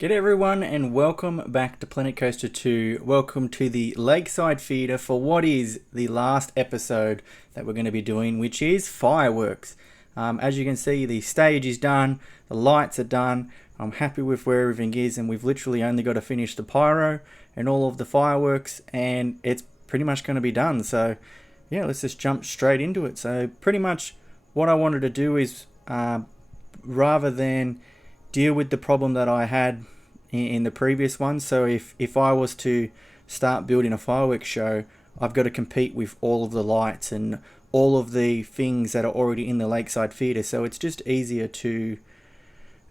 G'day everyone and welcome back to Planet Coaster 2. Welcome to the Lakeside Theater for what is the last episode that we're going to be doing, which is fireworks. As you can see, the stage is done, the lights are done. I'm happy with where everything is, and we've literally only got to finish the pyro and all of the fireworks, and it's pretty much going to be done. So yeah, let's just jump straight into it. So pretty much what I wanted to do is rather than deal with the problem that I had in the previous one. So if I was to start building a fireworks show, I've got to compete with all of the lights and all of the things that are already in the Lakeside Theater. So it's just easier to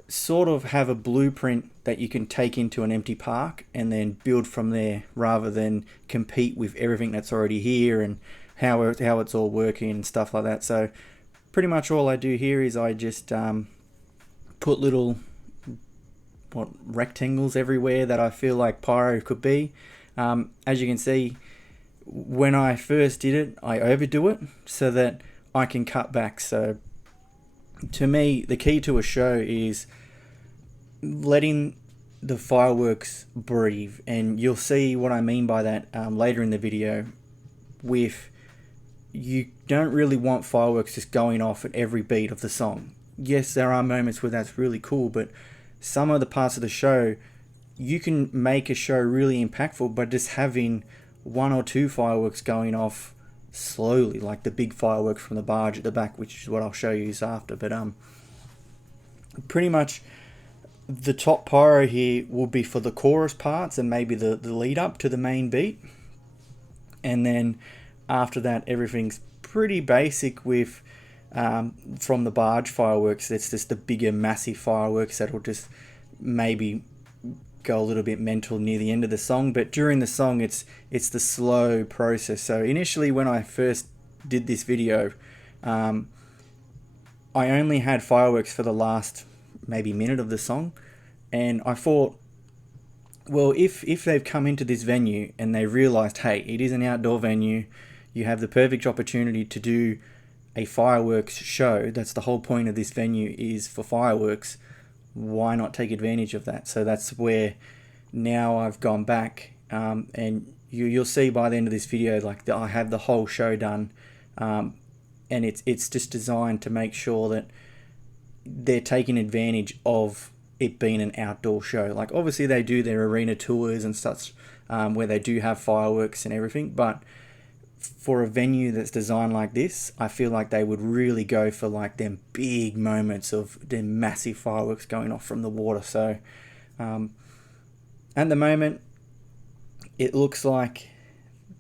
sort of have a blueprint that you can take into an empty park and then build from there, rather than compete with everything that's already here and how it's all working and stuff like that. So pretty much all I do here is I just put little rectangles everywhere that I feel like pyro could be. As you can see, when I first did it, I overdo it so that I can cut back. So to me, the key to a show is letting the fireworks breathe, and you'll see what I mean by that later in the video. With you don't really want fireworks just going off at every beat of the song. Yes, there are moments where that's really cool, but some of the parts of the show, you can make a show really impactful by just having one or two fireworks going off slowly, like the big fireworks from the barge at the back, which is what I'll show you after. But pretty much the top pyro here will be for the chorus parts and maybe the lead up to the main beat. And then after that, everything's pretty basic with from the barge fireworks. It's just the bigger massive fireworks that'll just maybe go a little bit mental near the end of the song, but during the song it's the slow process. So initially when I first did this video, I only had fireworks for the last maybe minute of the song, and I thought, well, if they've come into this venue and they realized, hey, it is an outdoor venue, you have the perfect opportunity to do a fireworks show. That's the whole point of this venue, is for fireworks. Why not take advantage of that? So that's where now I've gone back, and you'll see by the end of this video, like I have the whole show done, and it's just designed to make sure that they're taking advantage of it being an outdoor show. Like obviously they do their arena tours and such, where they do have fireworks and everything, but for a venue that's designed like this, I feel like they would really go for like them big moments of them massive fireworks going off from the water. So at the moment, it looks like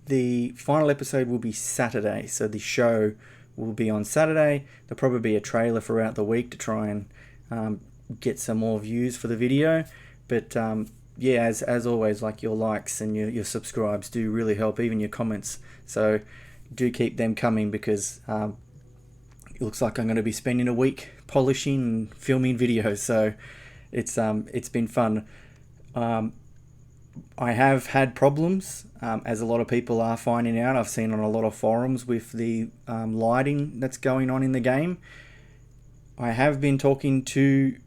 the final episode will be Saturday. So the show will be on Saturday. There'll probably be a trailer throughout the week to try and get some more views for the video. But yeah, as always, like your likes and your subscribes do really help, even your comments. So do keep them coming, because it looks like I'm going to be spending a week polishing and filming videos. So it's been fun. I have had problems, as a lot of people are finding out. I've seen on a lot of forums with the lighting that's going on in the game. I have been talking to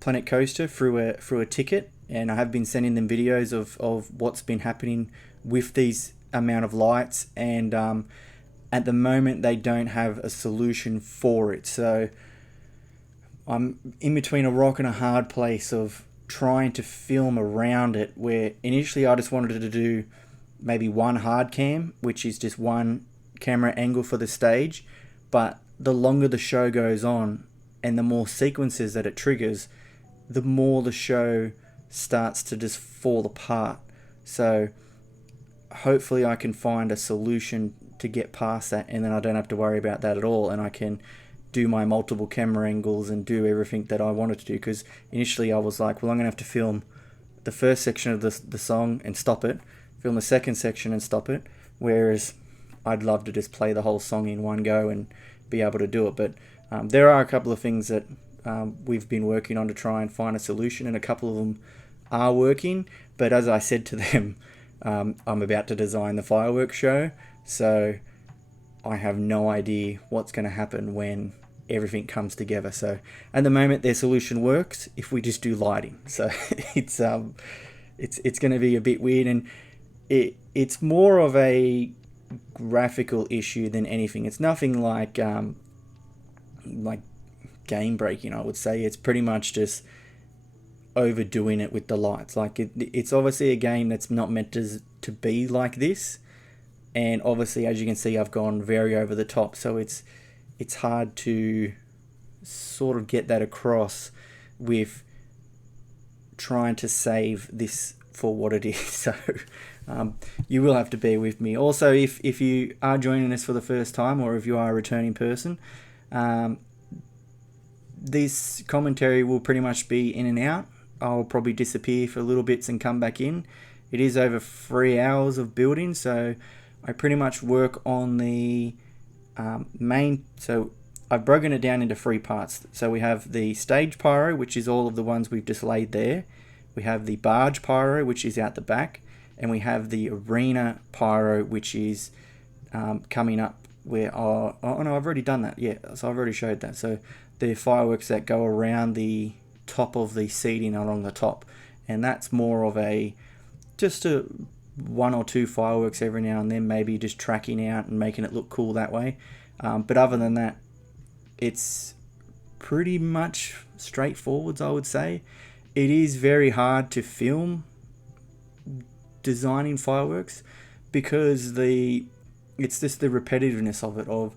Planet Coaster through a ticket, and I have been sending them videos of what's been happening with these amount of lights, and at the moment they don't have a solution for it. So I'm in between a rock and a hard place of trying to film around it, where initially I just wanted to do maybe one hard cam, which is just one camera angle for the stage. But the longer the show goes on and the more sequences that it triggers, the more the show starts to just fall apart. So hopefully I can find a solution to get past that, and then I don't have to worry about that at all, and I can do my multiple camera angles and do everything that I wanted to do. Because initially I was like, well, I'm gonna have to film the first section of the song and stop it, film the second section and stop it, whereas I'd love to just play the whole song in one go and be able to do it. But there are a couple of things that we've been working on to try and find a solution, and a couple of them are working. But as I said to them, I'm about to design the fireworks show, so I have no idea what's going to happen when everything comes together. So at the moment, their solution works if we just do lighting. So it's going to be a bit weird, and it's more of a graphical issue than anything. It's nothing like game breaking, I would say. It's pretty much just overdoing it with the lights. Like it's obviously a game that's not meant to be like this, and obviously, as you can see, I've gone very over the top. So it's hard to sort of get that across with trying to save this for what it is. So you will have to bear with me. Also, if you are joining us for the first time, or if you are a returning person, this commentary will pretty much be in and out. I'll probably disappear for little bits and come back in. It is over 3 hours of building, so I pretty much work on the main. So I've broken it down into 3 parts. So we have the stage pyro, which is all of the ones we've just laid there. We have the barge pyro, which is out the back, and we have the arena pyro, which is coming up where oh no, I've already done that. Yeah, so I've already showed that. So the fireworks that go around the top of the seating along the top, and that's more of just a 1 or 2 fireworks every now and then, maybe just tracking out and making it look cool that way. But other than that, it's pretty much straightforward, I would say. It is very hard to film designing fireworks because it's just the repetitiveness of it, of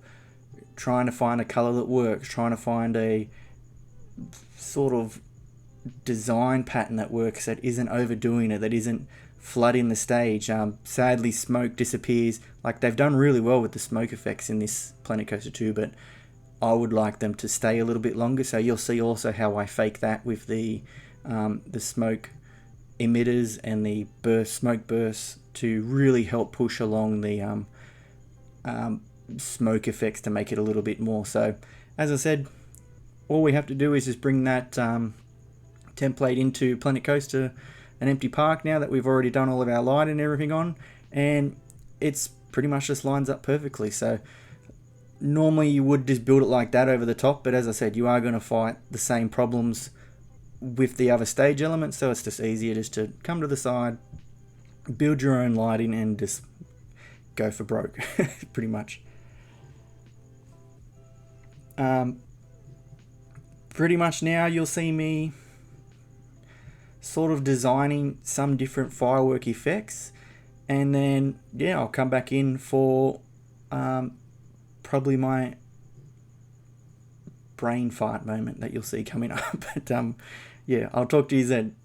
trying to find a color that works, trying to find a sort of design pattern that works, that isn't overdoing it, that isn't flooding the stage. Sadly, smoke disappears. Like, they've done really well with the smoke effects in this Planet Coaster 2, but I would like them to stay a little bit longer. So you'll see also how I fake that with the smoke emitters and the smoke bursts to really help push along the smoke effects to make it a little bit more. So as I said, all we have to do is just bring that template into Planet Coaster, an empty park, now that we've already done all of our light and everything on, and it's pretty much just lines up perfectly. So normally you would just build it like that over the top, but as I said, you are going to fight the same problems with the other stage elements, so it's just easier just to come to the side, build your own lighting, and just go for broke, pretty much. Pretty much now you'll see me sort of designing some different firework effects, and then I'll come back in for probably my brain fart moment that you'll see coming up. But I'll talk to you then.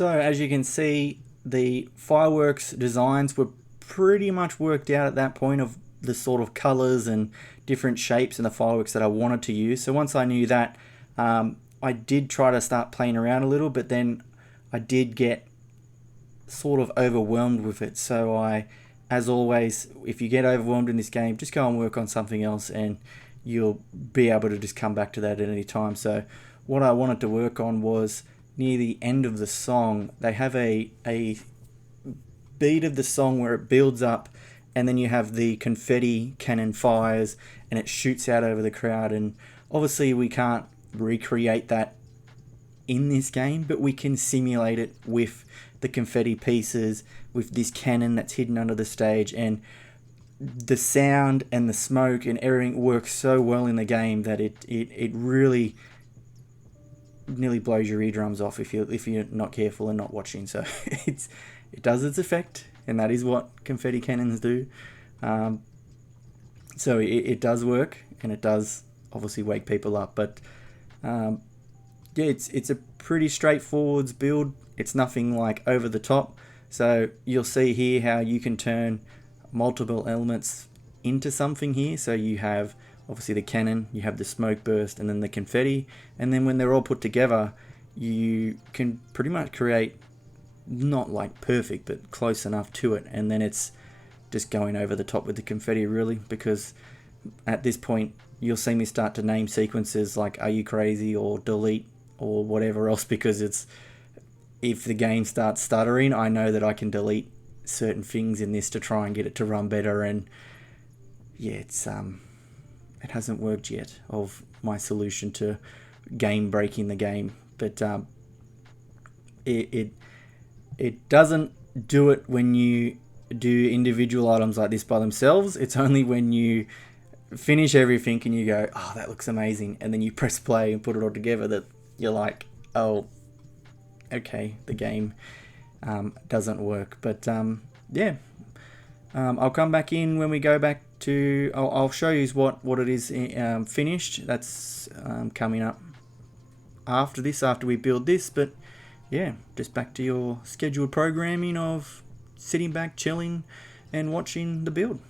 So as you can see, the fireworks designs were pretty much worked out at that point of the sort of colors and different shapes and the fireworks that I wanted to use. So once I knew that, I did try to start playing around a little, but then I did get sort of overwhelmed with it. So as always, if you get overwhelmed in this game, just go and work on something else and you'll be able to just come back to that at any time. So what I wanted to work on was near the end of the song, they have a beat of the song where it builds up and then you have the confetti cannon fires and it shoots out over the crowd. And obviously we can't recreate that in this game, but we can simulate it with the confetti pieces, with this cannon that's hidden under the stage, and the sound and the smoke and everything works so well in the game that it really nearly blows your eardrums off if you're not careful and not watching. So it does its effect, and that is what confetti cannons do. So it does work, and it does obviously wake people up. But yeah, it's a pretty straightforward build. It's nothing like over the top. So you'll see here how you can turn multiple elements into something here. So you have obviously the cannon, you have the smoke burst, and then the confetti. And then when they're all put together, you can pretty much create not like perfect, but close enough to it. And then it's just going over the top with the confetti, really, because at this point you'll see me start to name sequences like "Are you crazy?" or "Delete" or whatever else, because it's, if the game starts stuttering, I know that I can delete certain things in this to try and get it to run better. And yeah, it hasn't worked yet of my solution to game breaking the game, but it doesn't do it when you do individual items like this by themselves. It's only when you finish everything and you go, "Oh, that looks amazing," and then you press play and put it all together, that you're like, "Oh, okay, the game doesn't work." But yeah, I'll come back in when we go back to, I'll show you what it is finished. That's coming up after this, after we build this. But yeah, just back to your scheduled programming of sitting back, chilling, and watching the build.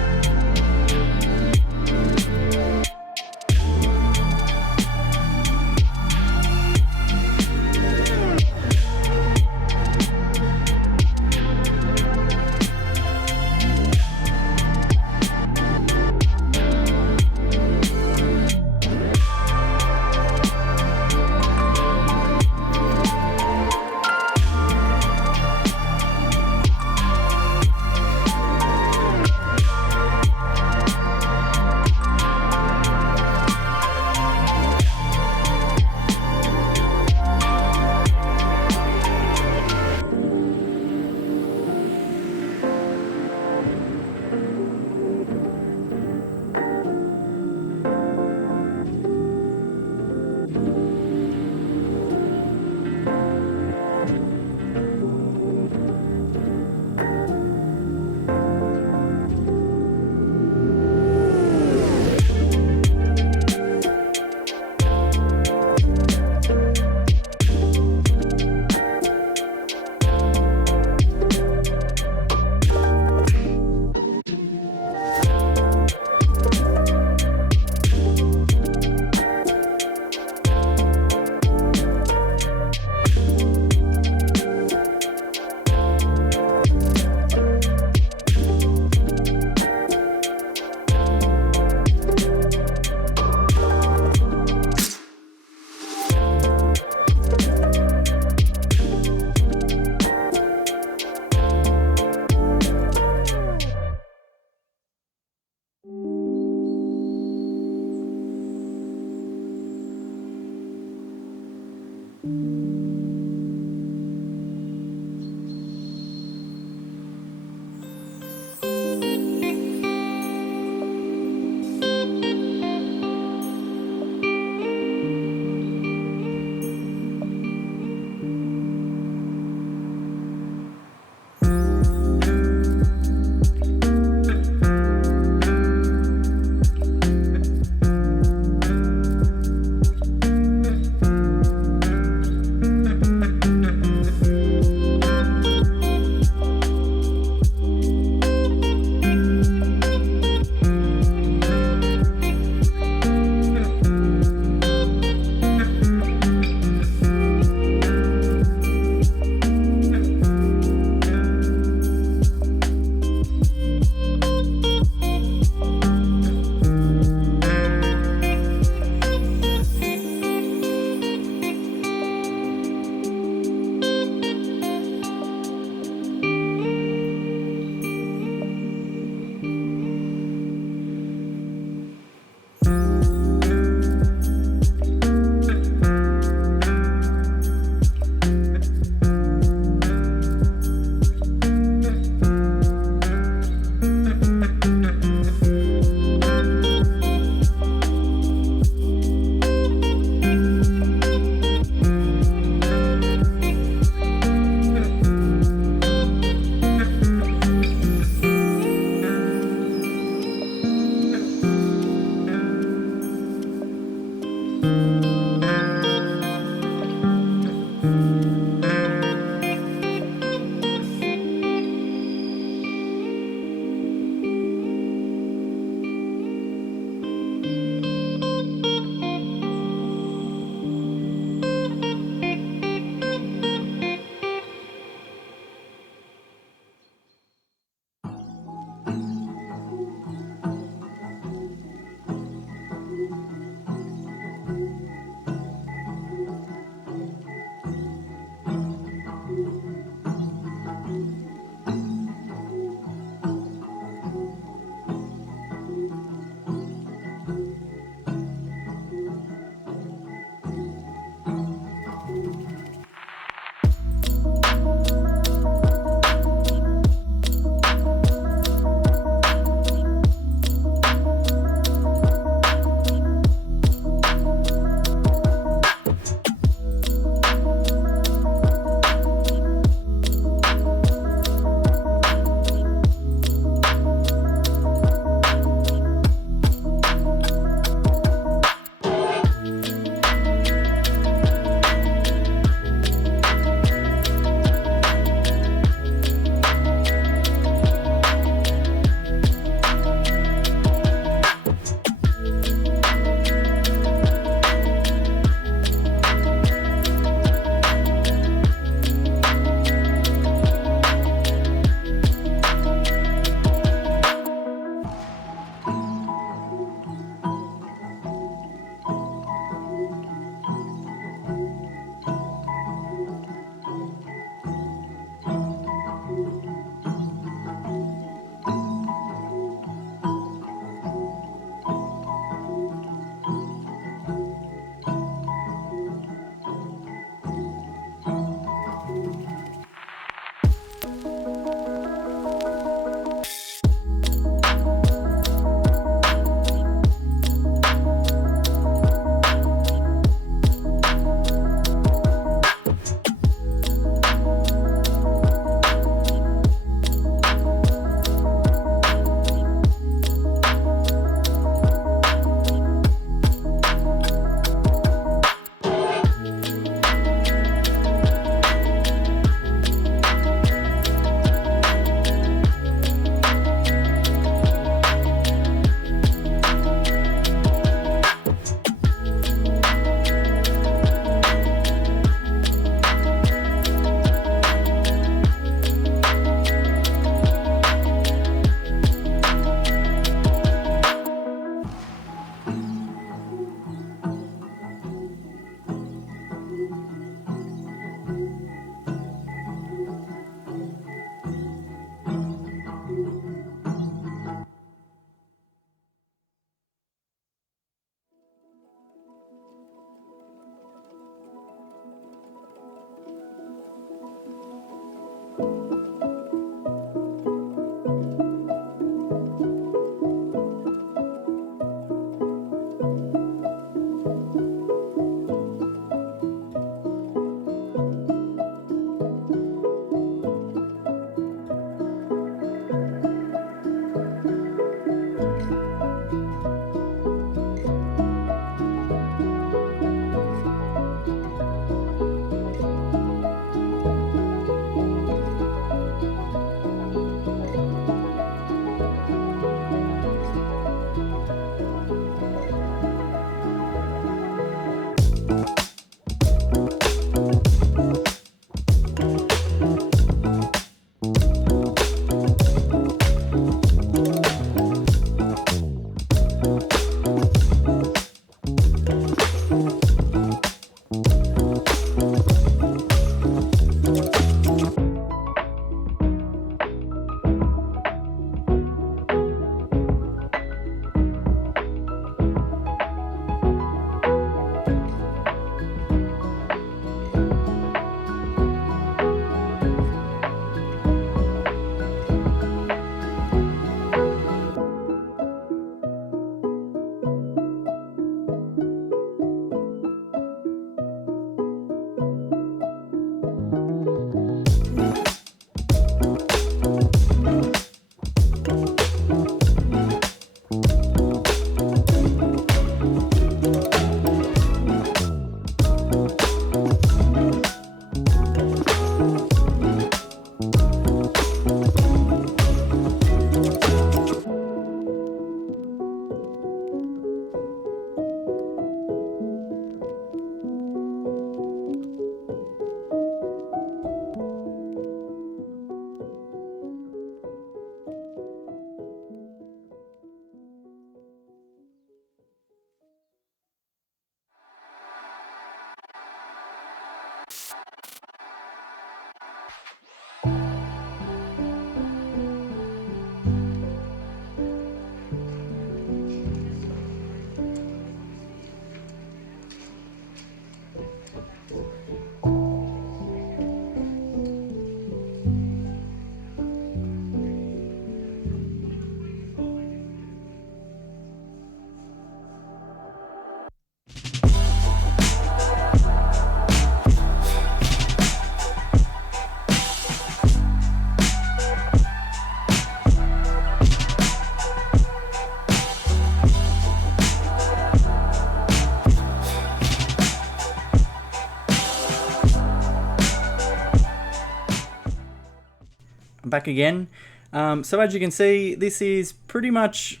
back again. So as you can see, this is pretty much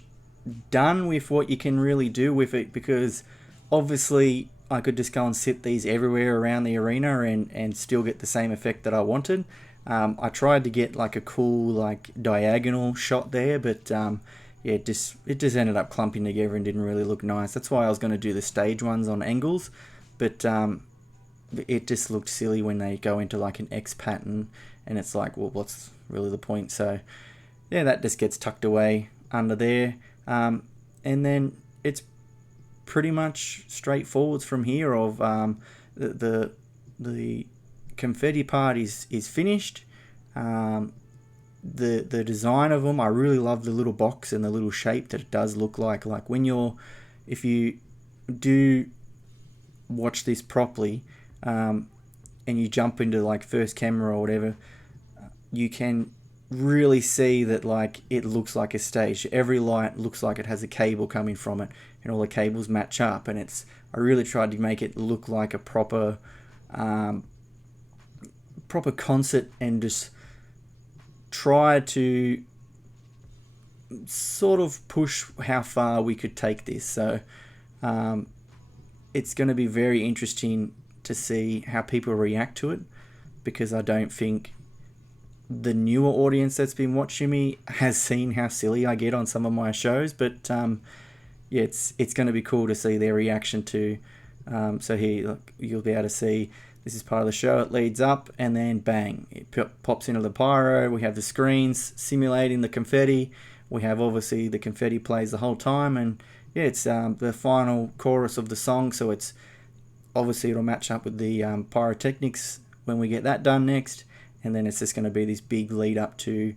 done with what you can really do with it, because obviously I could just go and sit these everywhere around the arena and still get the same effect that I wanted. I tried to get like a cool like diagonal shot there, but yeah, it just ended up clumping together and didn't really look nice. That's why I was going to do the stage ones on angles, but it just looked silly when they go into like an X pattern, and it's like, well, what's really the point? So yeah, that just gets tucked away under there, and then it's pretty much straightforward from here. Of the confetti part is finished. The design of them, I really love the little box and the little shape that it does look like when if you do watch this properly, and you jump into like first camera or whatever, you can really see that like it looks like a stage. Every light looks like it has a cable coming from it, and all the cables match up, and I really tried to make it look like a proper concert, and just try to sort of push how far we could take this. So it's going to be very interesting to see how people react to it, because I don't think the newer audience that's been watching me has seen how silly I get on some of my shows. But yeah, it's going to be cool to see their reaction to. So here, look, you'll be able to see this is part of the show. It leads up, and then bang, it pops into the pyro. We have the screens simulating the confetti. We have obviously the confetti plays the whole time, and yeah, it's the final chorus of the song. So it's obviously it'll match up with the pyrotechnics when we get that done next, and then it's just going to be this big lead up to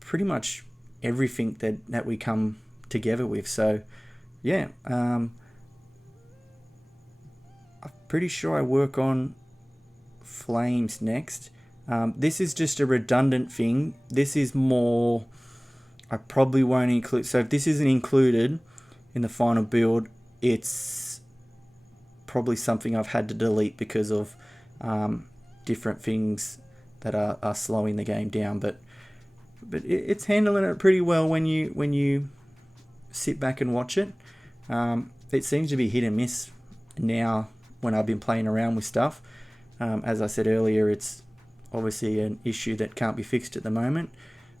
pretty much everything that we come together with. So yeah, I'm pretty sure I work on flames next. This is just a redundant thing. This is more, I probably won't include. So if this isn't included in the final build, it's probably something I've had to delete because of different things that are slowing the game down. But it's handling it pretty well when you sit back and watch it. It seems to be hit and miss now when I've been playing around with stuff. As I said earlier, it's obviously an issue that can't be fixed at the moment,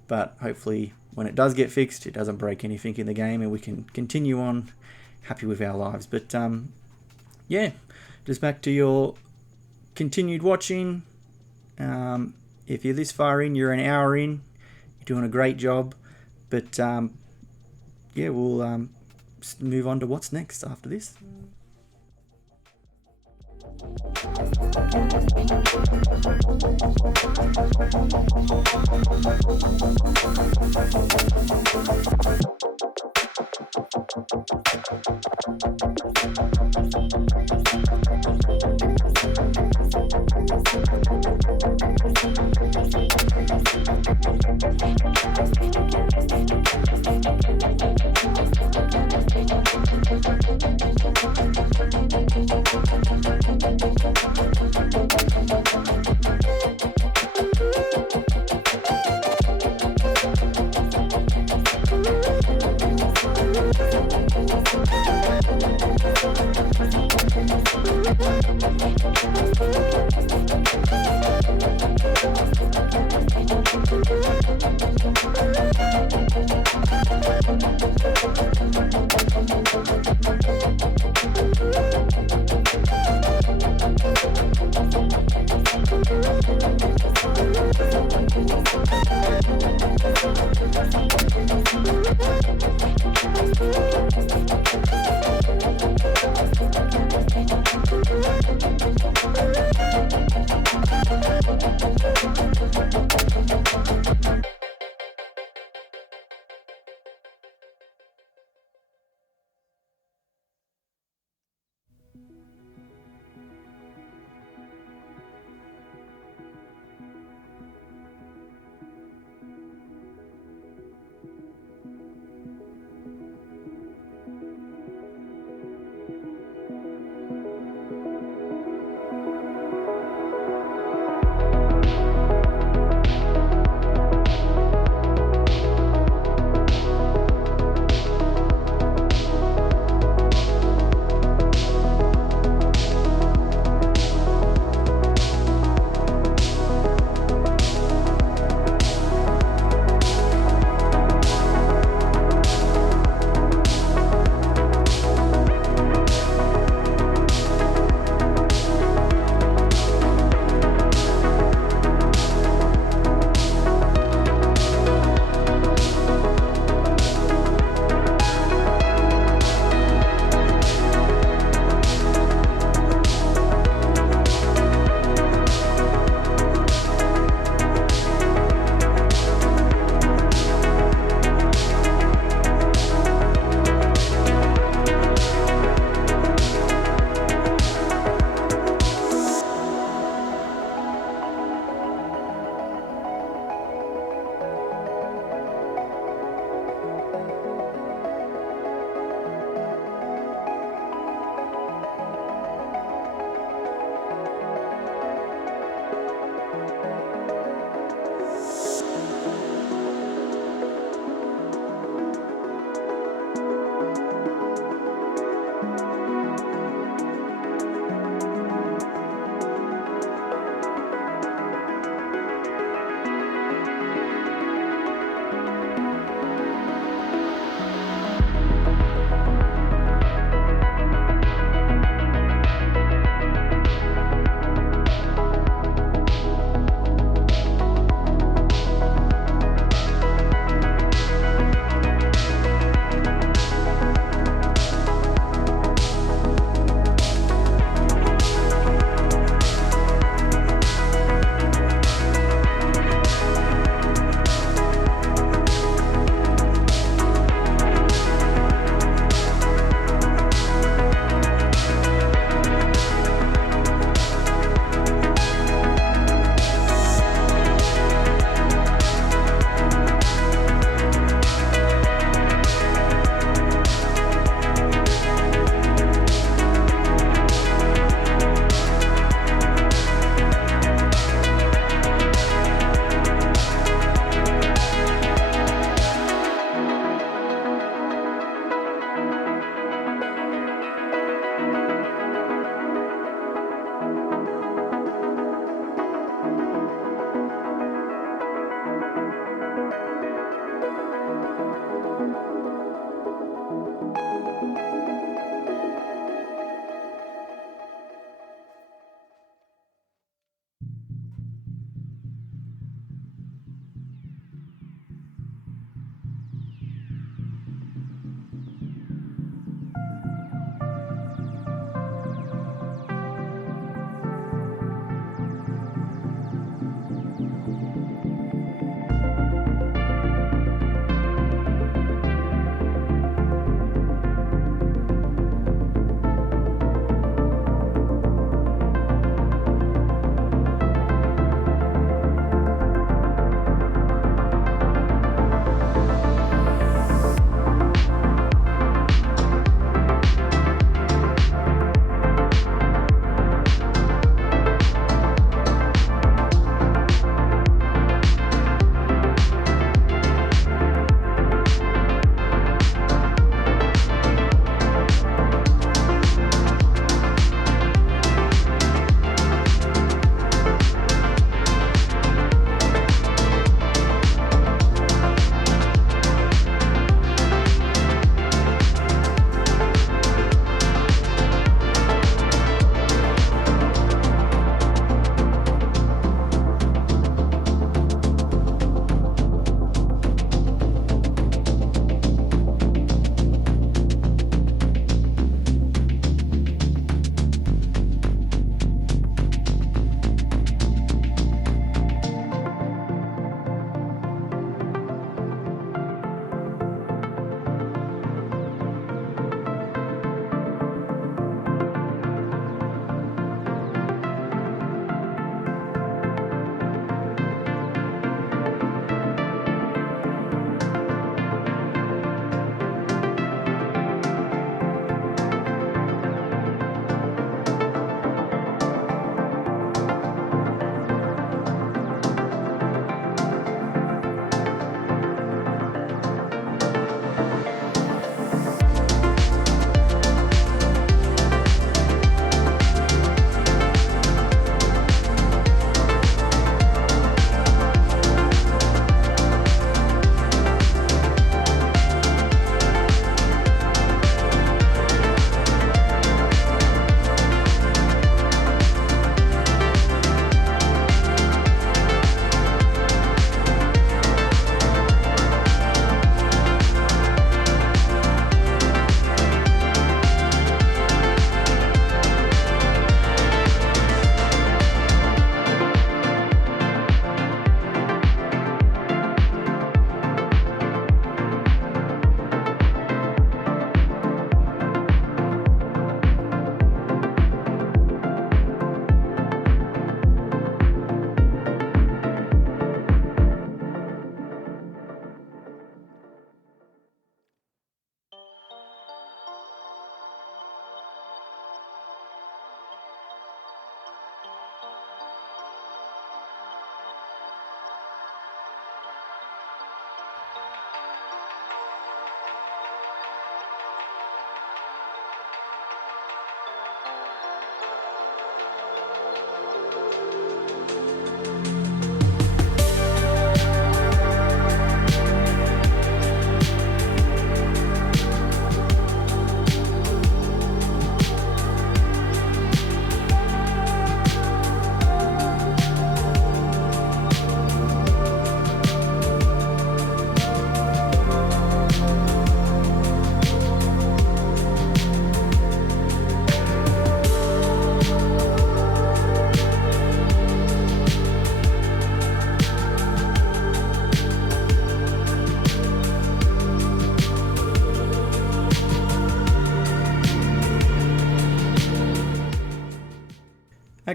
but hopefully when it does get fixed, it doesn't break anything in the game and we can continue on happy with our lives. But yeah, just back to your continued watching. If you're this far in, you're an hour in, you're doing a great job. But yeah, we'll move on to what's next after this.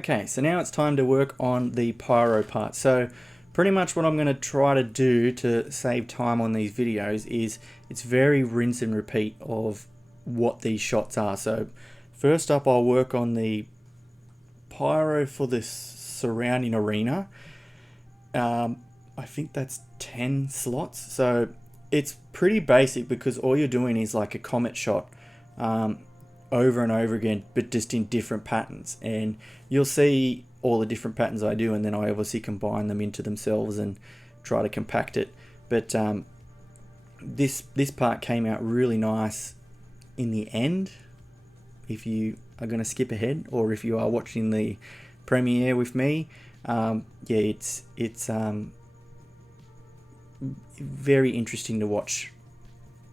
Okay, so now it's time to work on the pyro part. So pretty much what I'm going to try to do to save time on these videos is it's very rinse and repeat of what these shots are. So first up, I'll work on the pyro for this surrounding arena. I think that's 10 slots. So it's pretty basic because all you're doing is like a comet shot over and over again, but just in different patterns. And you'll see all the different patterns I do, and then I obviously combine them into themselves and try to compact it. But this part came out really nice in the end. If you are going to skip ahead, or if you are watching the premiere with me, yeah, it's very interesting to watch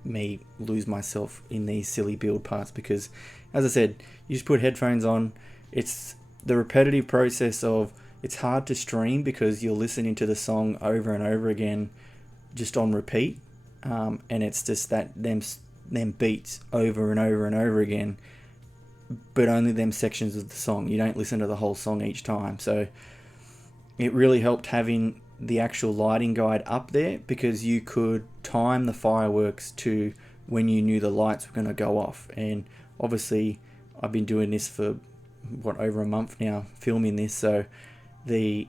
me lose myself in these silly build parts, because as I said, you just put headphones on. It's the repetitive process of, it's hard to stream because you're listening to the song over and over again just on repeat, and it's just that them beats over and over and over again, but only them sections of the song. You don't listen to the whole song each time. So it really helped having the actual lighting guide up there, because you could time the fireworks to when you knew the lights were going to go off. And obviously I've been doing this for over a month now, filming this, so the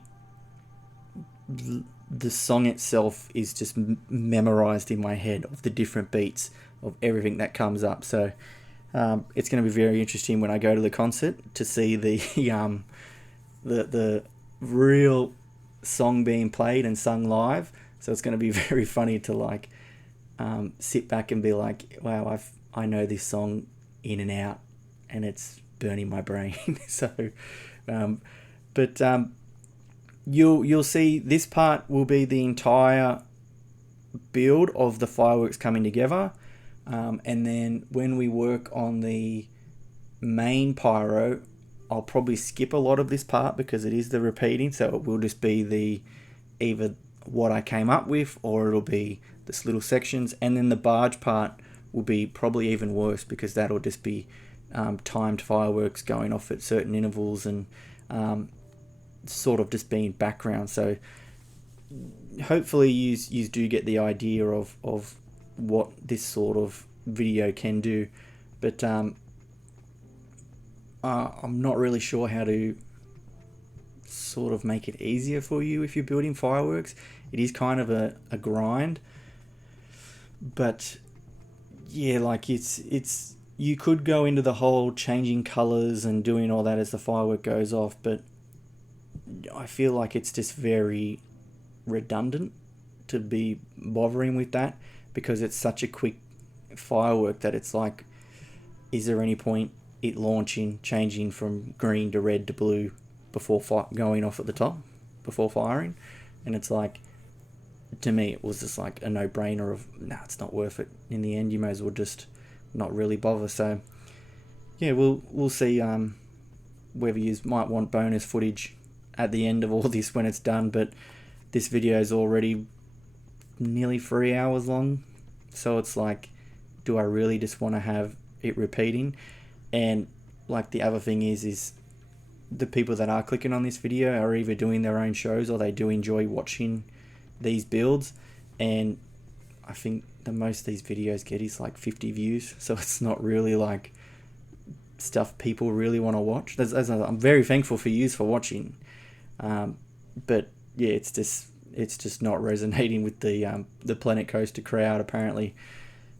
song itself is just memorized in my head of the different beats of everything that comes up. So it's going to be very interesting when I go to the concert to see the real song being played and sung live. So it's going to be very funny to like sit back and be like, wow, I know this song in and out, and it's burning my brain. So you'll see this part will be the entire build of the fireworks coming together, and then when we work on the main pyro, I'll probably skip a lot of this part because it is the repeating, so it will just be either what I came up with, or it'll be this little sections. And then the barge part will be probably even worse, because that'll just be timed fireworks going off at certain intervals and sort of just being background. So hopefully you do get the idea of what this sort of video can do. But I'm not really sure how to sort of make it easier for you if you're building fireworks. It is kind of a grind, but yeah, like it's you could go into the whole changing colors and doing all that as the firework goes off, but I feel like it's just very redundant to be bothering with that, because it's such a quick firework that it's like, is there any point it launching, changing from green to red to blue before going off at the top, before firing? And it's like, to me, it was just like a no-brainer of, nah, it's not worth it. In the end, you may as well just not really bother. So yeah, we'll see whether you might want bonus footage at the end of all this when it's done. But this video is already nearly 3 hours long, so it's like, do I really just want to have it repeating? And like the other thing is the people that are clicking on this video are either doing their own shows, or they do enjoy watching these builds. And I think the most these videos get is like 50 views, so it's not really like stuff people really want to watch. I'm very thankful for you for watching, but yeah, it's just not resonating with the Planet Coaster crowd, apparently,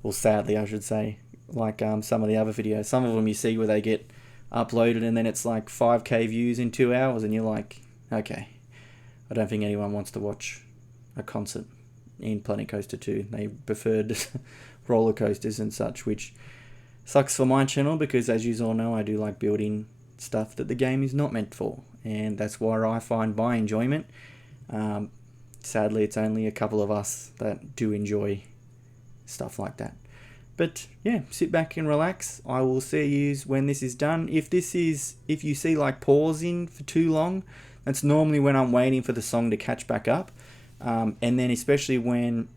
or sadly I should say. Like some of the other videos, some of them you see where they get uploaded and then it's like 5k views in 2 hours, and you're like, okay, I don't think anyone wants to watch a concert in Planet Coaster 2. They preferred roller coasters and such, which sucks for my channel, because as you all know, I do like building stuff that the game is not meant for, and that's where I find my enjoyment. Sadly, it's only a couple of us that do enjoy stuff like that. But yeah, sit back and relax. I will see you when this is done. If you see like pausing for too long, that's normally when I'm waiting for the song to catch back up. And then especially when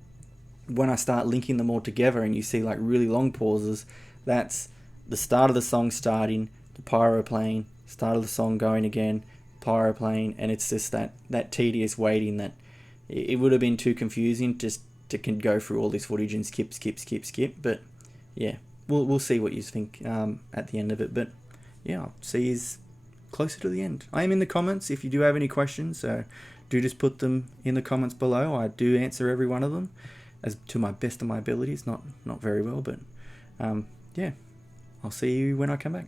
I start linking them all together and you see like really long pauses, that's the start of the song starting, the pyro playing, start of the song going again, pyro playing, and it's just that tedious waiting that it would have been too confusing just to go through all this footage and skip. But yeah, we'll see what you think at the end of it. But yeah, I'll see you closer to the end. I am in the comments if you do have any questions, so do just put them in the comments below. I do answer every one of them as to my best of my abilities. Not very well, but yeah, I'll see you when I come back.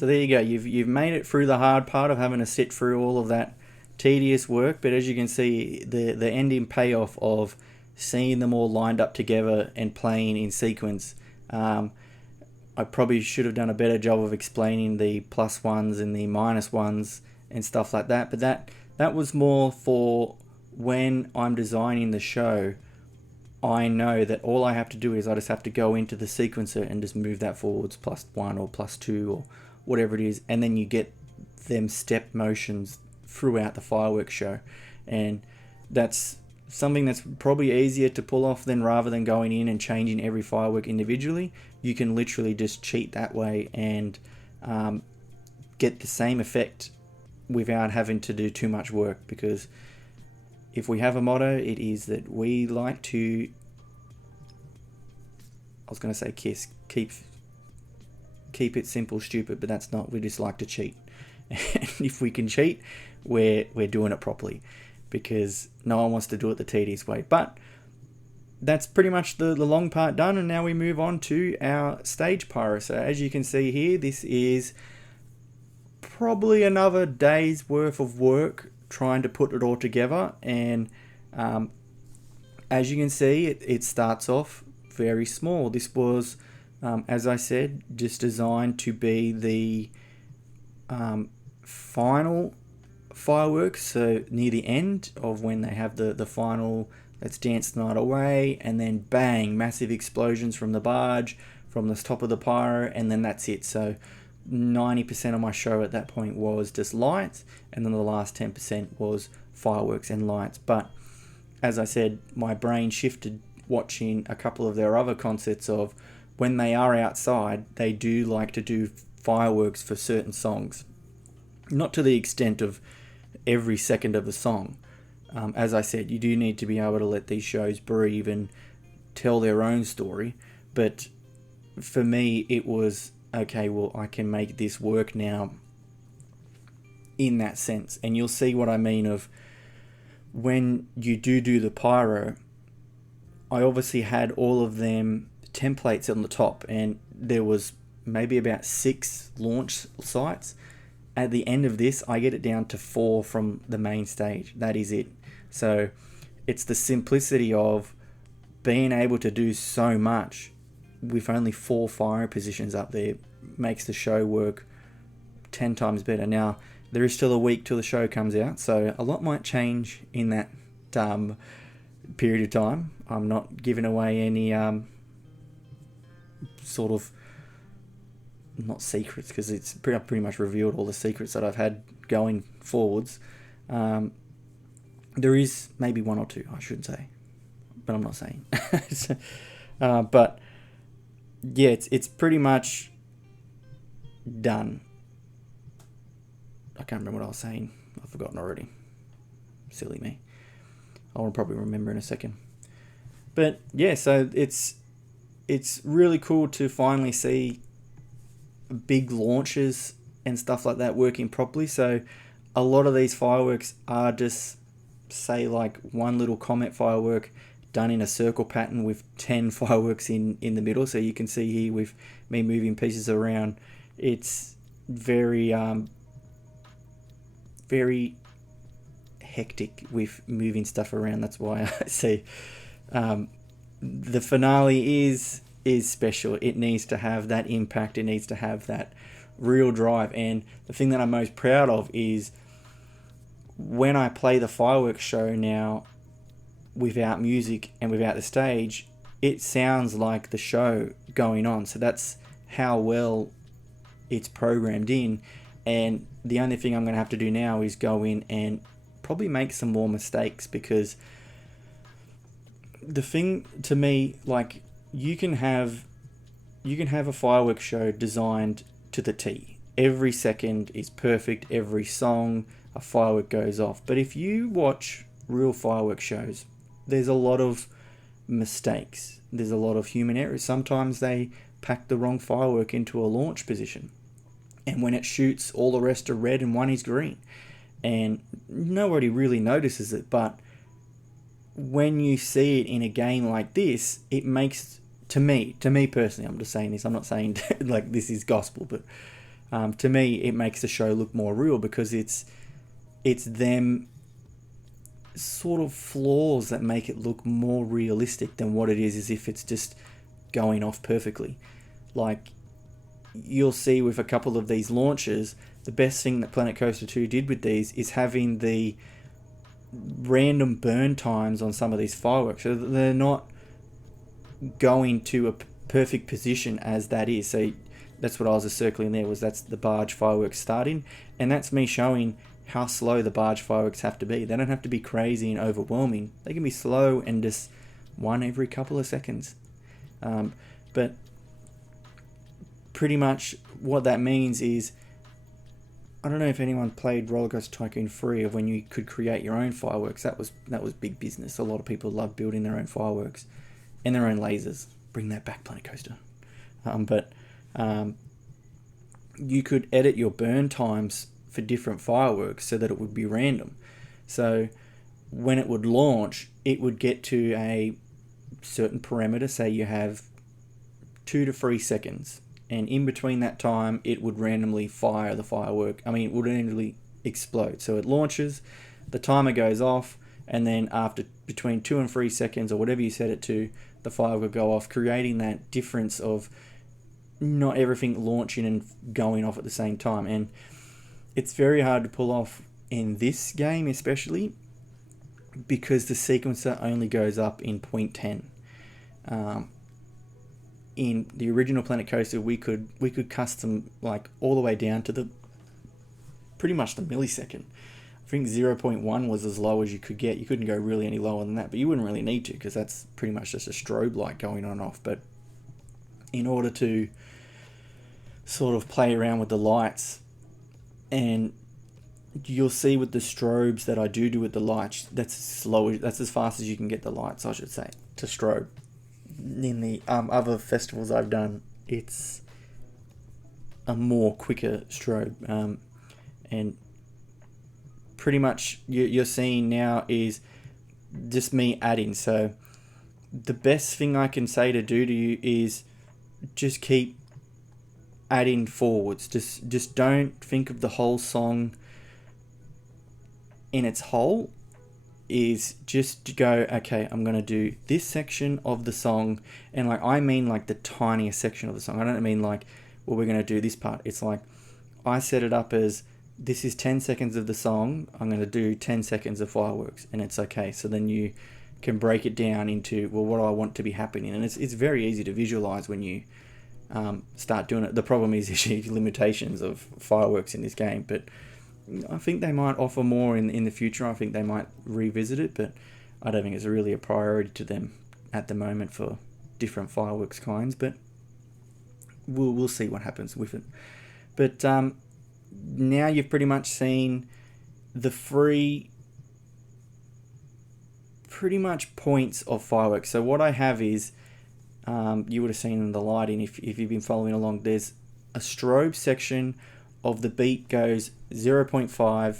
So there you go. You've made it through the hard part of having to sit through all of that tedious work. But as you can see, the ending payoff of seeing them all lined up together and playing in sequence. I probably should have done a better job of explaining the plus ones and the minus ones and stuff like that. But that was more for when I'm designing the show. I know that all I have to do is I just have to go into the sequencer and just move that forwards +1 or +2 or whatever it is, and then you get them step motions throughout the fireworks show. And that's something that's probably easier to pull off than rather than going in and changing every firework individually. You can literally just cheat that way and get the same effect without having to do too much work, because if we have a motto, it is that we like to, I was going to say KISS, keep it simple, stupid, but that's not, we just like to cheat. And if we can cheat, we're doing it properly, because no one wants to do it the tedious way. But that's pretty much the long part done, and now we move on to our stage pyro. So as you can see here, this is probably another day's worth of work trying to put it all together. And as you can see, it starts off very small. This was, as I said, just designed to be the final fireworks, so near the end of when they have the final "Let's Dance the Night Away," and then bang, massive explosions from the barge, from the top of the pyro, and then that's it. So 90% of my show at that point was just lights, and then the last 10% was fireworks and lights. But as I said, my brain shifted watching a couple of their other concerts of when they are outside, they do like to do fireworks for certain songs. Not to the extent of every second of the song. As I said, you do need to be able to let these shows breathe and tell their own story. But for me, it was, okay, well, I can make this work now in that sense. And you'll see what I mean of when you do the pyro, I obviously had all of them templates on the top, and there was maybe about 6 launch sites. At the end of this, I get it down to 4 from the main stage. That is it. So it's the simplicity of being able to do so much with only 4 fire positions up there makes the show work 10 times better. Now, there is still a week till the show comes out, so a lot might change in that period of time. I'm not giving away any sort of, not secrets, because it's pretty much revealed all the secrets that I've had going forwards. There is maybe 1 or 2, I shouldn't say, but I'm not saying. But yeah, it's pretty much done. I can't remember what I was saying. I've forgotten already. Silly me. I will probably remember in a second. But yeah, so it's really cool to finally see big launches and stuff like that working properly. So a lot of these fireworks are just, say, like one little comet firework done in a circle pattern with 10 fireworks in the middle. So you can see here with me moving pieces around, it's very very hectic with moving stuff around. That's why I say the finale is special. It needs to have that impact. It needs to have that real drive. And the thing that I'm most proud of is when I play the fireworks show now without music and without the stage, it sounds like the show going on. So that's how well it's programmed in. And the only thing I'm going to have to do now is go in and probably make some more mistakes, because the thing to me, like, you can have a fireworks show designed to the T. Every second is perfect. Every song, a firework goes off. But if you watch real fireworks shows, there's a lot of mistakes. There's a lot of human errors. Sometimes they pack the wrong firework into a launch position, and when it shoots, all the rest are red and one is green, and nobody really notices it. But when you see it in a game like this, it makes, to me personally, I'm just saying this, I'm not saying like this is gospel, but To me, it makes the show look more real because it's them sort of flaws that make it look more realistic than what it is as if it's just going off perfectly. Like, you'll see with a couple of these launches, the best thing that Planet Coaster 2 did with these is having the random burn times on some of these fireworks, so that they're not going to a perfect position as that is. So that's what I was just circling there, was that's the barge fireworks starting, and that's me showing how slow the barge fireworks have to be. They don't have to be crazy and overwhelming. They can be slow and just one every couple of seconds. But pretty much what that means is, I don't know if anyone played Roller Coaster Tycoon 3 of when you could create your own fireworks. That was big business. A lot of people love building their own fireworks and their own lasers. Bring that back, Planet Coaster. But you could edit your burn times for different fireworks so that it would be random. So when it would launch, it would get to a certain parameter. Say you have 2 to 3 seconds. And in between that time, it would randomly fire the firework. It would randomly explode. So it launches, the timer goes off, and then after between 2 and 3 seconds, or whatever you set it to, the firework will go off, creating that difference of not everything launching and going off at the same time. And it's very hard to pull off in this game, especially because the sequencer only goes up in 0.10. In the original Planet Coaster, we could custom like all the way down to the pretty much the millisecond. I think 0.1 was as low as you could get. You couldn't go really any lower than that, but you wouldn't really need to, because that's pretty much just a strobe light going on and off. But in order to sort of play around with the lights, and you'll see with the strobes that I do with the lights, that's as fast as you can get the lights, I should say, to strobe. In the other festivals I've done, it's a more quicker strobe, and pretty much you're seeing now is just me adding. So the best thing I can say to do to you is just keep adding forwards. Just don't think of the whole song in its whole. Is just to go, okay, I'm going to do this section of the song, and like I mean like the tiniest section of the song. I don't mean like, well, we're going to do this part. It's like I set it up as, this is 10 seconds of the song, I'm going to do 10 seconds of fireworks, and it's okay. So then you can break it down into, well, what do I want to be happening? And it's very easy to visualize when you start doing it. The problem is the limitations of fireworks in this game, but I think they might offer more in the future. I think they might revisit it, but I don't think it's really a priority to them at the moment for different fireworks kinds. But we'll see what happens with it. But now you've pretty much seen the 3 pretty much points of fireworks. So what I have is, you would have seen in the lighting if you've been following along, there's a strobe section of the beat goes 0.5,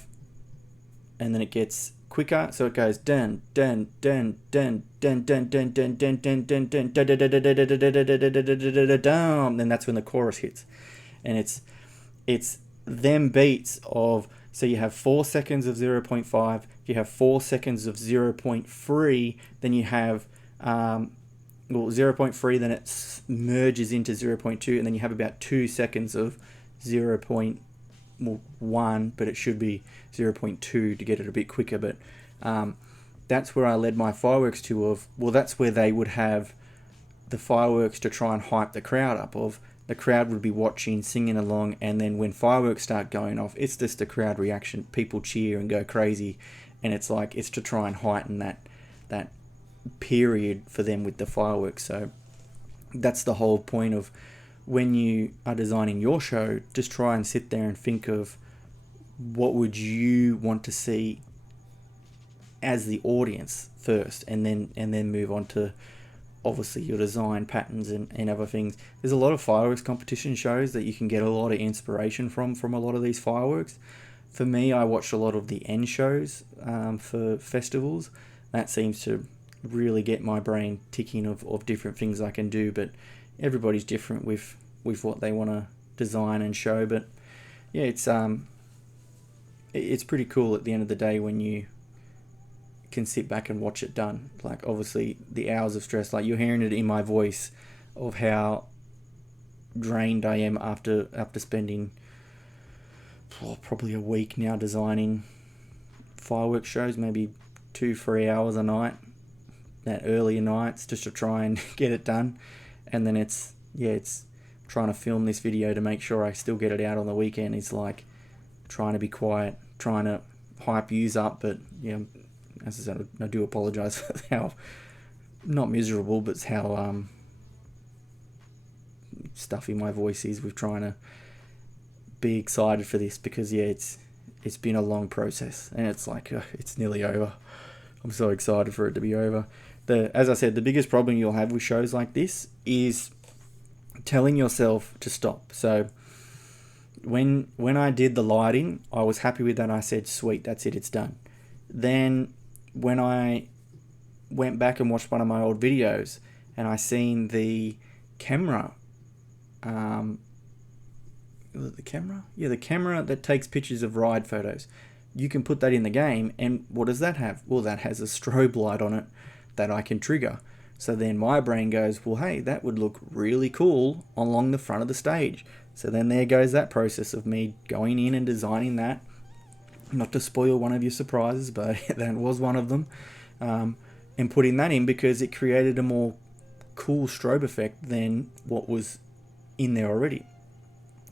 and then it gets quicker, so it goes dun dun dun dun dun dun dun dun dun dun dun dun dun, then that's when the chorus hits. And it's them beats of, so you have 4 seconds of 0.5, you have 4 seconds of 0.3, then you have 0.3, then it merges into 0.2, and then you have about 2 seconds of 0.1, but it should be 0.2 to get it a bit quicker. But that's where I led my fireworks to, of, well, that's where they would have the fireworks to try and hype the crowd up, of the crowd would be watching, singing along, and then when fireworks start going off, it's just a crowd reaction. People cheer and go crazy, and it's like, it's to try and heighten that period for them with the fireworks. So that's the whole point of, when you are designing your show, just try and sit there and think of what would you want to see as the audience first, and then move on to obviously your design patterns and other things. There's a lot of fireworks competition shows that you can get a lot of inspiration from a lot of these fireworks. For me, I watch a lot of the end shows for festivals. That seems to really get my brain ticking of different things I can do, but everybody's different with what they want to design and show. But yeah, it's pretty cool at the end of the day when you can sit back and watch it done. Like, obviously the hours of stress, like you're hearing it in my voice of how drained I am after spending probably a week now designing fireworks shows, maybe 2-3 hours a night, at earlier nights, just to try and get it done. And then it's trying to film this video to make sure I still get it out on the weekend. It's like trying to be quiet, trying to hype yous up, but as I said, I do apologise for how, not miserable, but how stuffy my voice is with trying to be excited for this, because it's been a long process, and it's like it's nearly over. I'm so excited for it to be over. As I said, the biggest problem you'll have with shows like this is telling yourself to stop. So when I did the lighting, I was happy with that. I said, sweet, that's it, it's done. Then when I went back and watched one of my old videos, and I seen the camera, the camera that takes pictures of ride photos. You can put that in the game, and what does that have? Well, that has a strobe light on it that I can trigger. So then my brain goes, well, hey, that would look really cool along the front of the stage. So then there goes that process of me going in and designing that. Not to spoil one of your surprises, but that was one of them. And putting that in because it created a more cool strobe effect than what was in there already.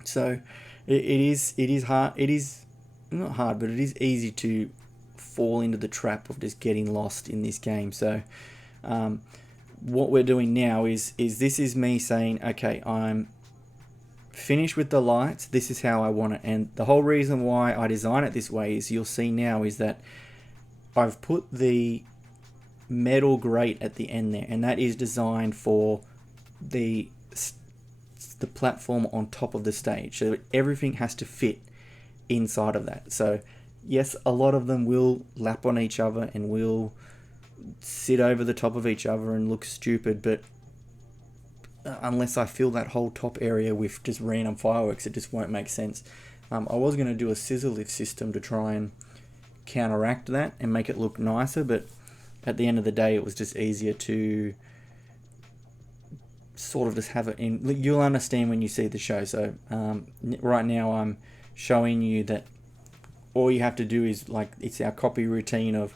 So it is hard. It is not hard, but it is easy to fall into the trap of just getting lost in this game. So what we're doing now is this is me saying, okay, I'm finished with the lights. This is how I want it. And the whole reason why I design it this way is, you'll see now, is that I've put the metal grate at the end there, and that is designed for the platform on top of the stage. So everything has to fit inside of that. So yes, a lot of them will lap on each other and will sit over the top of each other and look stupid, but unless I fill that whole top area with just random fireworks, it just won't make sense. I was going to do a scissor lift system to try and counteract that and make it look nicer, but at the end of the day, it was just easier to sort of just have it in. You'll understand when you see the show. So right now I'm showing you that all you have to do is, like, it's our copy routine of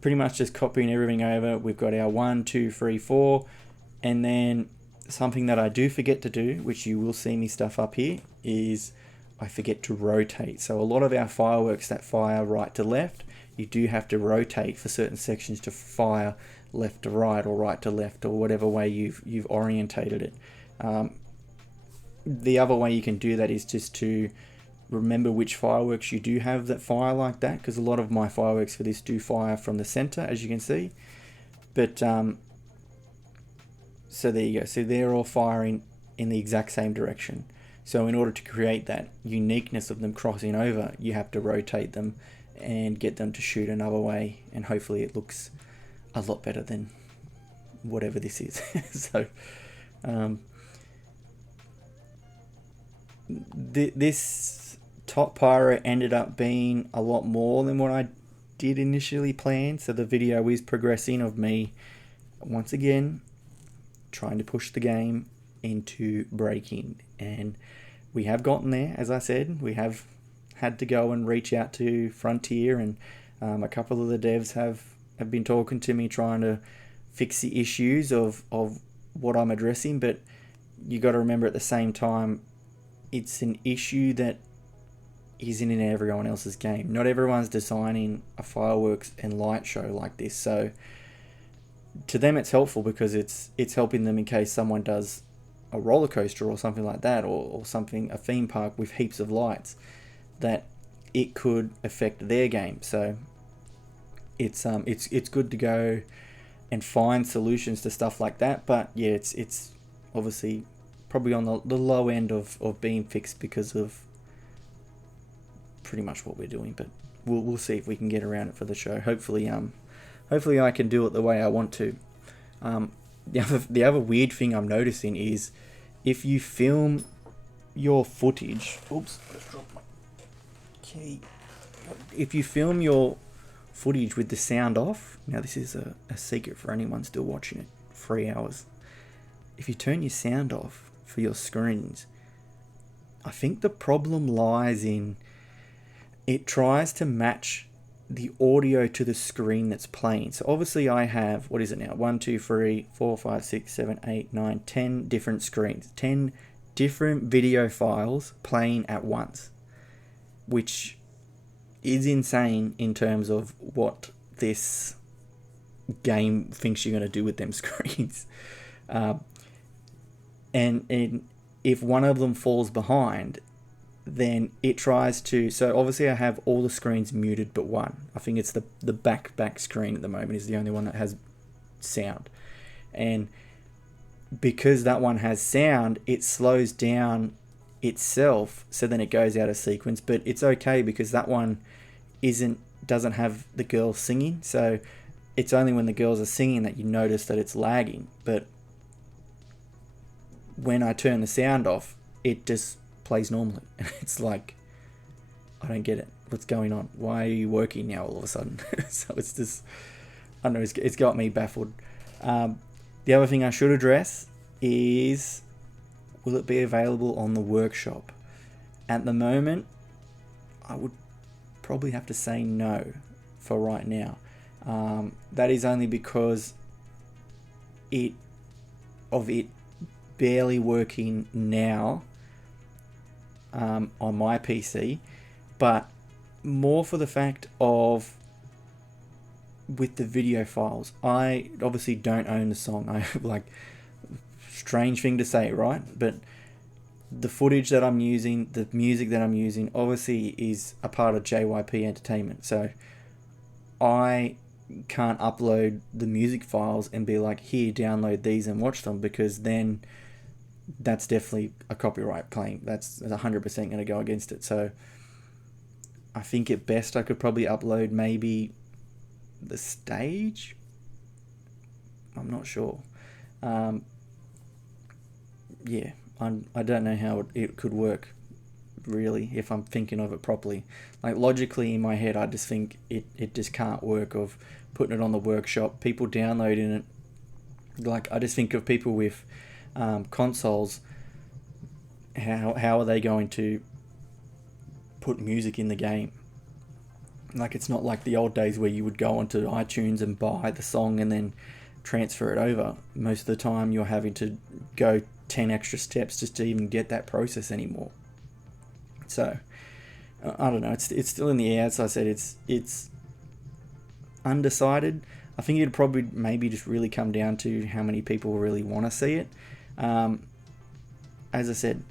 pretty much just copying everything over. We've got our 1, 2, 3, 4, and then something that I do forget to do, which you will see me stuff up here, is I forget to rotate. So a lot of our fireworks that fire right to left, you do have to rotate for certain sections to fire left to right or right to left, or whatever way you've orientated it. The other way you can do that is just to remember which fireworks you do have that fire like that, because a lot of my fireworks for this do fire from the center, as you can see. But so there you go. So they're all firing in the exact same direction. So in order to create that uniqueness of them crossing over, you have to rotate them and get them to shoot another way, and hopefully it looks a lot better than whatever this is. So this top pyro ended up being a lot more than what I did initially plan. So the video is progressing of me once again trying to push the game into breaking, and we have gotten there. As I said, we have had to go and reach out to Frontier, and a couple of the devs have been talking to me trying to fix the issues of what I'm addressing. But you got to remember, at the same time, it's an issue that isn't in everyone else's game. Not everyone's designing a fireworks and light show like this, so to them it's helpful because it's helping them in case someone does a roller coaster or something like that, or something, a theme park with heaps of lights, that it could affect their game. So it's good to go and find solutions to stuff like that. But yeah, it's obviously probably on the low end of being fixed because of pretty much what we're doing. But we'll see if we can get around it for the show. Hopefully I can do it the way I want to. The other weird thing I'm noticing is, if you film your footage, oops, let's drop my key. If you film your footage with the sound off, now this is a secret for anyone still watching it, 3 hours. If you turn your sound off for your screens, I think the problem lies in it tries to match the audio to the screen that's playing. So obviously I have, what is it now? 1, 2, 3, 4, 5, 6, 7, 8, 9, 10 different screens. 10 different video files playing at once, which is insane in terms of what this game thinks you're going to do with them screens. And if one of them falls behind, then it tries to... So obviously I have all the screens muted but one. I think it's the back screen at the moment is the only one that has sound. And because that one has sound, it slows down itself, so then it goes out of sequence. But it's okay because that one doesn't have the girls singing, so it's only when the girls are singing that you notice that it's lagging. But when I turn the sound off, it just plays normally. It's like, I don't get it. What's going on? Why are you working now all of a sudden? So it's just, I don't know, it's got me baffled. The other thing I should address is, will it be available on the workshop? At the moment, I would probably have to say no for right now. That is only because it barely working now on my PC, but more for the fact of with the video files. I obviously don't own the song. I have, like, strange thing to say, right? But the footage that I'm using, the music that I'm using, obviously is a part of JYP Entertainment. So I can't upload the music files and be like, here, download these and watch them, because then that's definitely a copyright claim. That's 100% going to go against it. So I think at best I could probably upload maybe the stage. I'm not sure. Yeah, I don't know how it could work, really, if I'm thinking of it properly. Like, logically in my head, I just think it just can't work of putting it on the workshop, people downloading it. Like, I just think of people with consoles, how are they going to put music in the game? Like, it's not like the old days where you would go onto iTunes and buy the song and then transfer it over. Most of the time you're having to go 10 extra steps just to even get that process anymore. So I don't know, it's still in the air. As I said, it's undecided. I think it'd probably maybe just really come down to how many people really want to see it. As I said,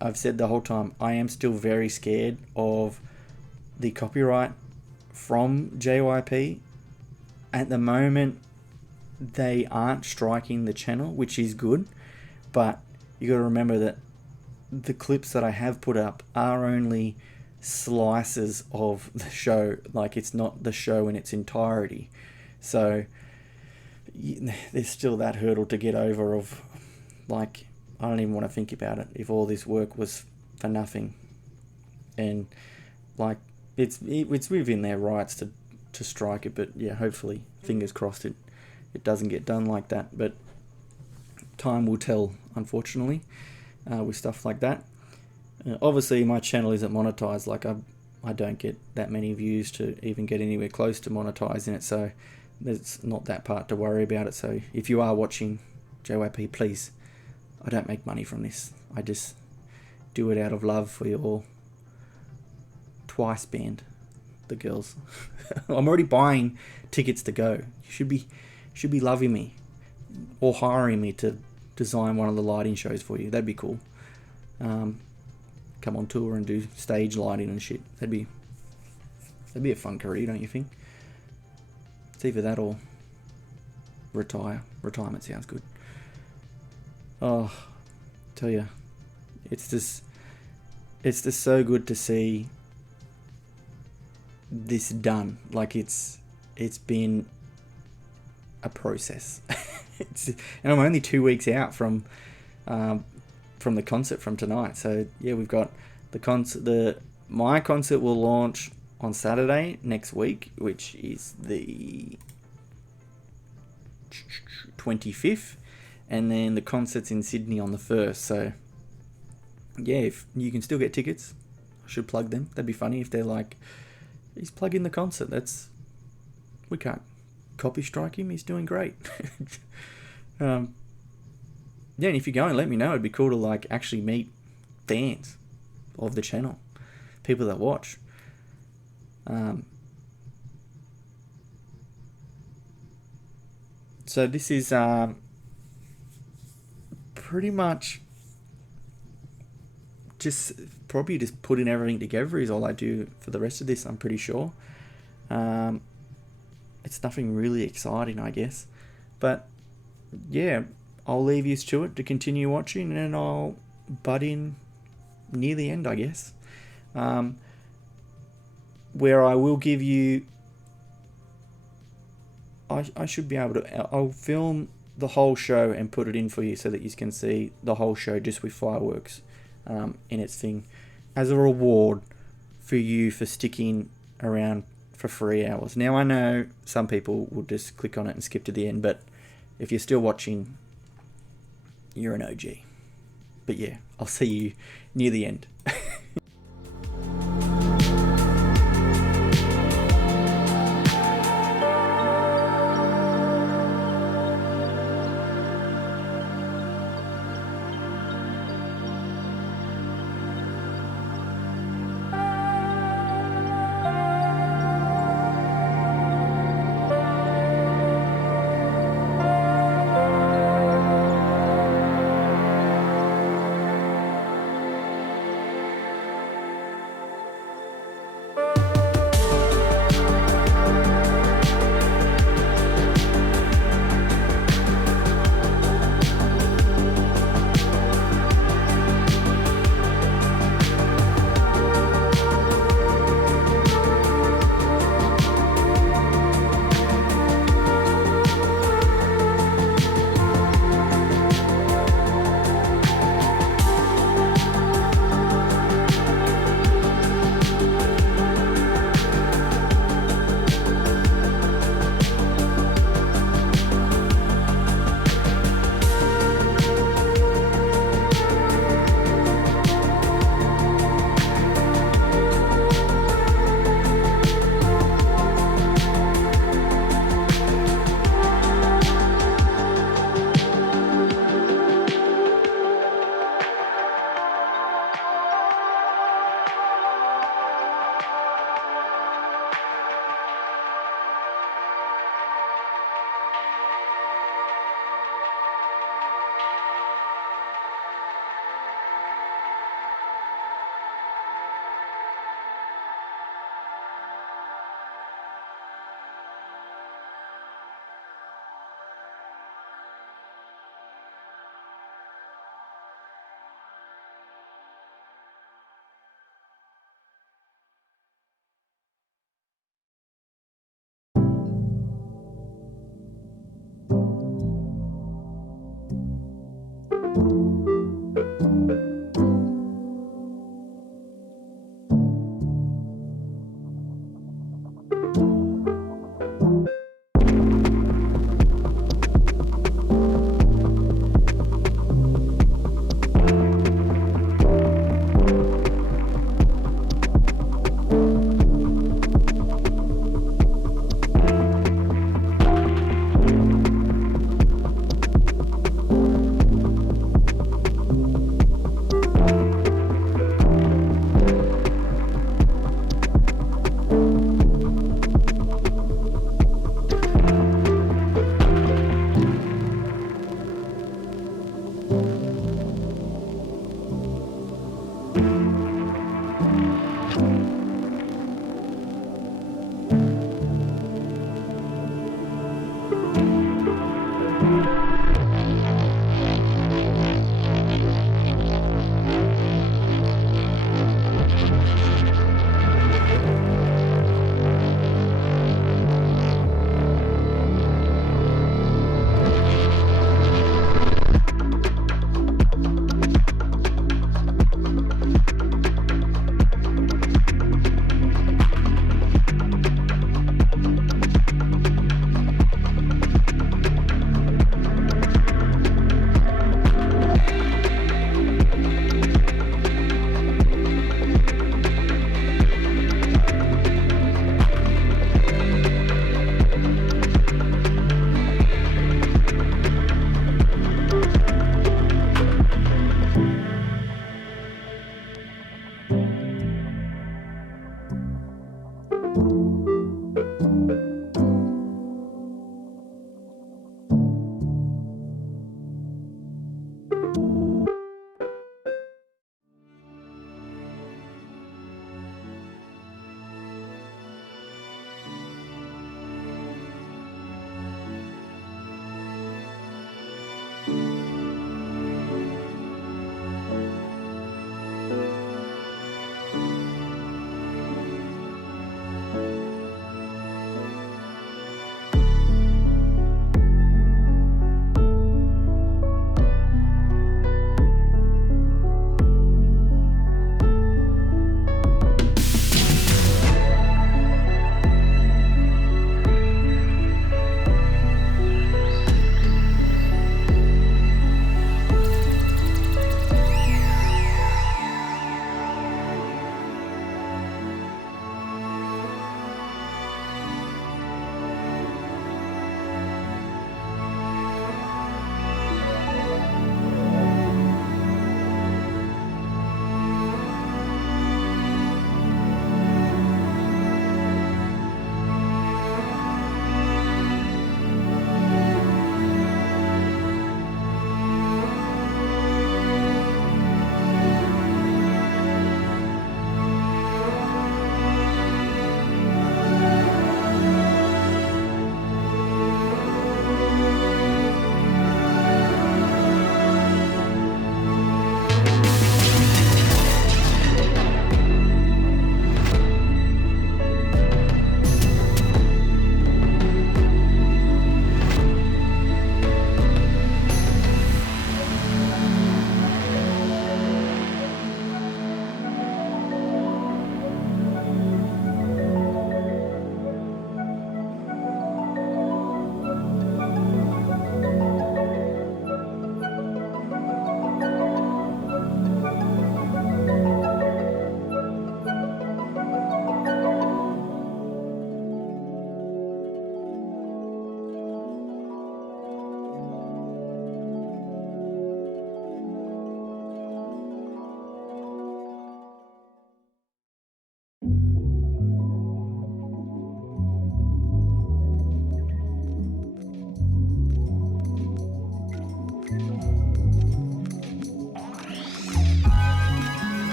I've said the whole time, I am still very scared of the copyright from JYP. At the moment, they aren't striking the channel, which is good, but you got to remember that the clips that I have put up are only slices of the show. Like, it's not the show in its entirety. So there's still that hurdle to get over of, like, I don't even want to think about it if all this work was for nothing. And, like, it's within their rights to strike it, but yeah, hopefully, fingers crossed, it doesn't get done like that. But time will tell, unfortunately, with stuff like that. Obviously, my channel isn't monetized. Like, I don't get that many views to even get anywhere close to monetizing it, so there's not that part to worry about it. So if you are watching JYP, please, I don't make money from this. I just do it out of love for your Twice band, the girls. I'm already buying tickets to go. You should be loving me or hiring me to design one of the lighting shows for you. That'd be cool. Come on tour and do stage lighting and shit. That'd be a fun career, don't you think? It's either that or retire. Retirement sounds good. Oh, tell you, it's just so good to see this done. Like, it's been a process. And I'm only 2 weeks out from from the concert from tonight. So yeah, we've got the concert. My concert will launch on Saturday next week, which is the 25th, and then the concert's in Sydney on the 1st. So yeah, if you can still get tickets, I should plug them. That'd be funny if they're like, he's plugging the concert. We can't copy strike him. He's doing great. Yeah, and if you're going, let me know. It'd be cool to like actually meet fans of the channel, people that watch. So this is pretty much just probably just putting everything together is all I do for the rest of this, I'm pretty sure. It's nothing really exciting, I guess. But yeah, I'll leave you to it to continue watching, and I'll butt in near the end, I guess. Where I will give you... I should be able to... I'll film the whole show and put it in for you so that you can see the whole show just with fireworks in its thing, as a reward for you for sticking around for 3 hours. Now, I know some people will just click on it and skip to the end, but if you're still watching, you're an OG. But yeah, I'll see you near the end.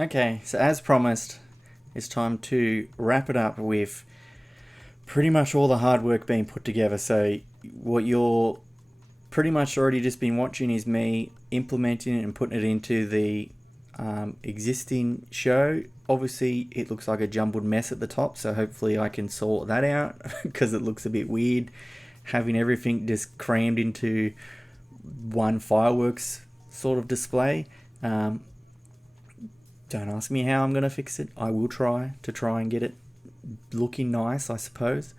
Okay, so as promised, it's time to wrap it up with pretty much all the hard work being put together. So what you're pretty much already just been watching is me implementing it and putting it into the existing show. Obviously, it looks like a jumbled mess at the top, so hopefully I can sort that out because it looks a bit weird having everything just crammed into one fireworks sort of display. Don't ask me how I'm going to fix it. I will try and get it looking nice, I suppose.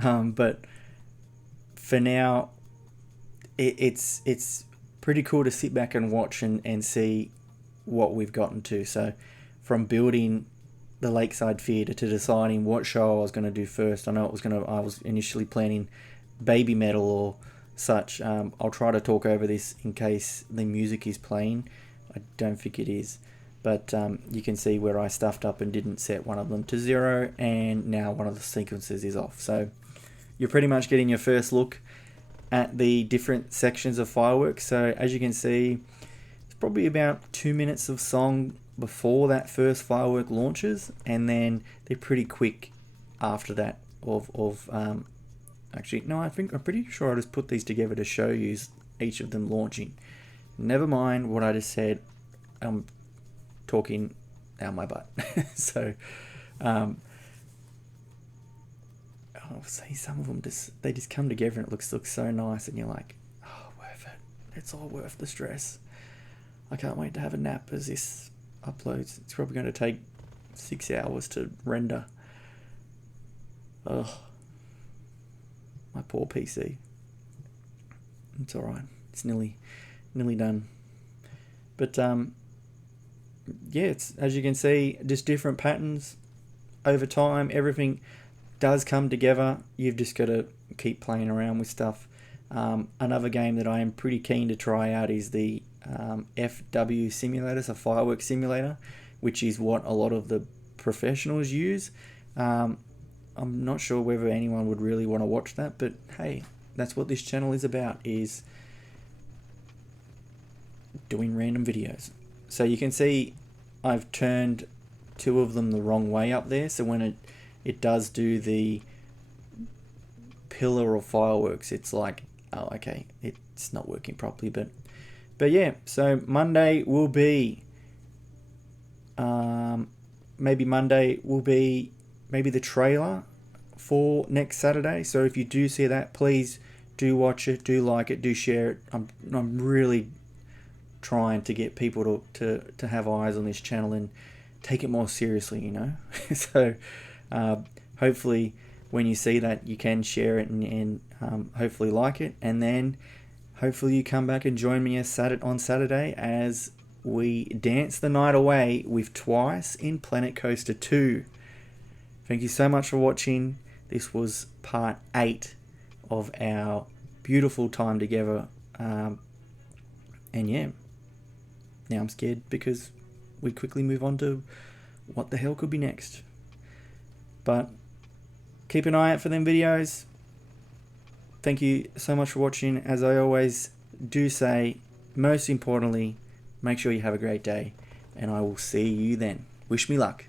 But for now, it's pretty cool to sit back and watch and see what we've gotten to. So from building the Lakeside Theater to deciding what show I was going to do first. I was initially planning baby metal or such. I'll try to talk over this in case the music is playing. I don't think it is. But you can see where I stuffed up and didn't set one of them to 0, and now one of the sequences is off. So you're pretty much getting your first look at the different sections of fireworks. So as you can see, it's probably about 2 minutes of song before that first firework launches, and then they're pretty quick after that. Actually, no, I'm pretty sure I just put these together to show you each of them launching. Never mind what I just said. I'm talking out my butt. So I'll see some of them they just come together and it looks so nice, and you're like, oh, worth it. It's all worth the stress. I can't wait to have a nap as this uploads. It's probably going to take 6 hours to render. Ugh, my poor PC. It's alright. It's nearly done. But yeah, it's, as you can see, just different patterns over time. Everything does come together. You've just got to keep playing around with stuff. Another game that I am pretty keen to try out is the FW simulator, so fireworks simulator, which is what a lot of the professionals use. I'm not sure whether anyone would really want to watch that, but hey, that's what this channel is about, is doing random videos. So you can see I've turned 2 of them the wrong way up there, so when it does do the pillar of fireworks, it's like, oh, okay, it's not working properly. But yeah, so Monday will be maybe the trailer for next Saturday. So if you do see that, please do watch it, do like it, do share it. I'm really trying to get people to have eyes on this channel and take it more seriously, you know. So hopefully when you see that, you can share it and hopefully like it, and then hopefully you come back and join me on Saturday as we dance the night away with Twice in Planet Coaster 2. Thank you so much for watching. This was part 8 of our beautiful time together. And yeah, now I'm scared because we quickly move on to what the hell could be next. But keep an eye out for them videos. Thank you so much for watching. As I always do say, most importantly, make sure you have a great day, and I will see you then. Wish me luck.